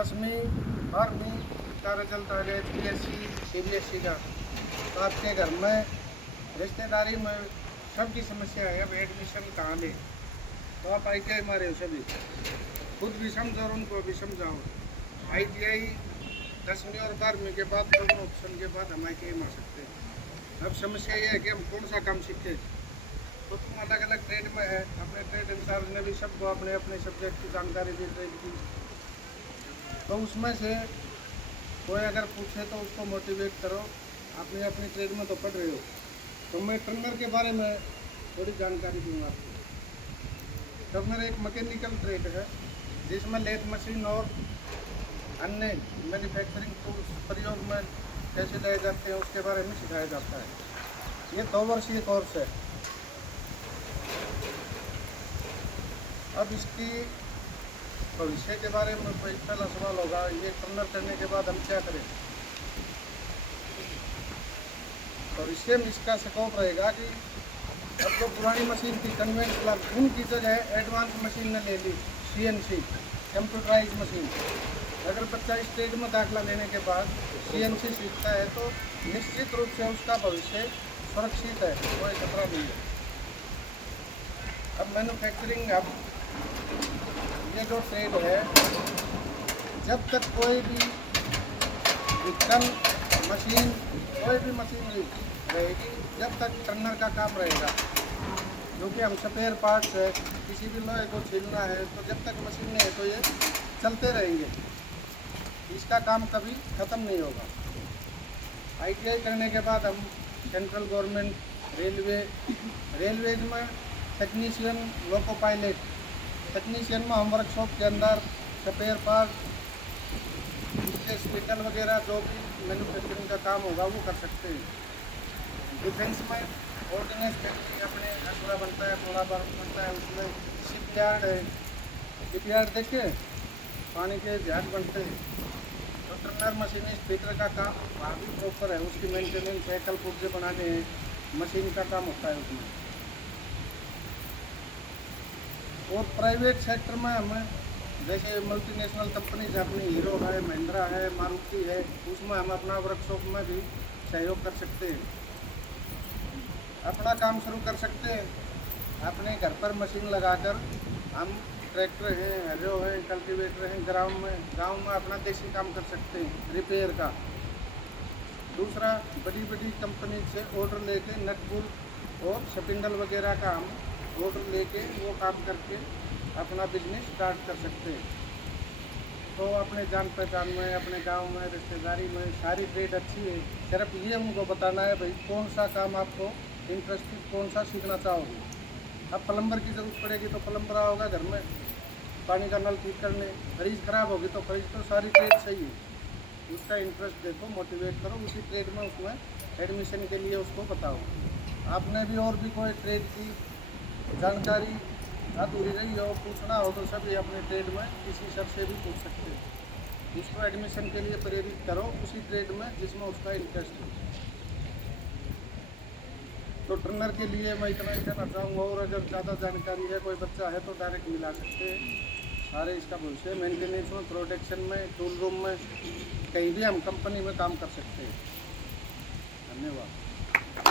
10वीं 12वीं का रिजल्ट आ गया PSC CBSE का, तो आपके घर में रिश्तेदारी में सबकी समस्या है अब एडमिशन कहाँ लें। तो आप ITI मारे हो सभी, खुद भी समझो और उनको भी समझाओ। ITI 10वीं और 12वीं के बाद दोनों ऑप्शन के बाद हम ITI मार सकते हैं। अब समस्या ये है कि हम कौन सा काम सीखे, तो तुम अलग अलग ट्रेड में है, अपने ट्रेड इंचार्ज ने भी सबको अपने अपने सब्जेक्ट की जानकारी दी ट्रेड की, तो उसमें से कोई अगर पूछे तो उसको मोटिवेट करो। अपनी अपनी ट्रेड में तो पढ़ रहे हो, तो मैं टर्नर के बारे में थोड़ी जानकारी दूंगा आपको। टर्नर एक मैकेनिकल ट्रेड है जिसमें लेथ मशीन और अन्य मैन्युफैक्चरिंग टूल्स प्रयोग में कैसे लाए जाते हैं उसके बारे में सिखाया जाता है। ये 2 वर्षीय कोर्स है। अब इसकी भविष्य के बारे में कोई पहला सवाल होगा, ये टर्नर करने के बाद हम क्या करें। भविष्य में इसका स्कोप रहेगा कि अब जो पुरानी मशीन थी कन्वेंशनल, उनकी जगह एडवांस मशीन ने ले ली, CNC कंप्यूटराइज मशीन। अगर बच्चा इस ट्रेड में दाखिला लेने के बाद CNC सीखता है तो निश्चित रूप से उसका भविष्य सुरक्षित है, कोई खतरा नहीं है। अब मैन्युफैक्चरिंग, अब ये जो ट्रेड है, जब तक कोई भी व्हीकल मशीन, कोई भी मशीनरी रहेगी, जब तक टर्नर का काम रहेगा, क्योंकि हम स्पेयर पार्ट्स है, किसी भी लोहे को छीलना है, तो जब तक मशीन नहीं है तो ये चलते रहेंगे, इसका काम कभी ख़त्म नहीं होगा। ITI करने के बाद हम सेंट्रल गवर्नमेंट रेलवेज में टेक्नीशियन, लोको पायलट टेक्नीशियन में हम वर्कशॉप के अंदर स्पेयर पार्ट, स्पीकर वगैरह जो भी मैन्युफैक्चरिंग का काम होगा वो कर सकते हैं। डिफेंस में ऑर्डिनेंस फैक्ट्री, अपने असुरा बनता है, थोड़ा बनता है, उसमें शिपयार्ड है। शिपयार्ड देखिए, पानी के जहाज बनते हैं। तो टर्नर मशीनिस्ट फिटर का काम वहाँ भी प्रॉपर है, उसकी मेंटेनेंस, साइकिल पुर्जे बनाने हैं, मशीन का काम होता है उसमें। और प्राइवेट सेक्टर में हमें जैसे मल्टीनेशनल कंपनीज अपनी हीरो है, महिंद्रा है, मारुति है, उसमें हम अपना वर्कशॉप में भी सहयोग कर सकते हैं, अपना काम शुरू कर सकते हैं। अपने घर पर मशीन लगाकर हम ट्रैक्टर हैं, हैरो हैं, कल्टीवेटर हैं, गांव में अपना देसी काम कर सकते हैं, रिपेयर का। दूसरा, बड़ी बड़ी कंपनी से ऑर्डर लेके नट बोल्ट और स्पिंडल वगैरह का हम ऑर्डर लेके वो काम करके अपना बिजनेस स्टार्ट कर सकते हैं। तो अपने जान पहचान में, अपने गांव में, रिश्तेदारी में सारी ट्रेड अच्छी है। सिर्फ ये उनको बताना है भाई कौन सा काम आपको इंटरेस्टेड, कौन सा सीखना चाहोगे। अब प्लम्बर की ज़रूरत पड़ेगी तो प्लम्बर आओगा घर में, पानी का नल ठीक करने। फ्रिज ख़राब होगी तो फ्रिज, तो सारी ट्रेड सही है। उसका इंटरेस्ट देखो, मोटिवेट करो, उसी ट्रेड में उसमें एडमिशन के लिए उसको बताओ। आपने भी और भी कोई ट्रेड की जानकारी अधूरी रही हो, पूछना हो, तो सभी अपने ट्रेड में किसी सर से भी पूछ सकते हैं। उसको एडमिशन के लिए प्रेरित करो उसी ट्रेड में जिसमें उसका इंटरेस्ट है। तो टर्नर के लिए मैं इतना ही कहना चाहूँगा। और अगर ज़्यादा जानकारी है, कोई बच्चा है, तो डायरेक्ट मिला सकते हैं। सारे इसका भविष्य मेंटेनेंस में, प्रोडक्शन में, टूल रूम में, कहीं भी हम कंपनी में काम कर सकते हैं। धन्यवाद।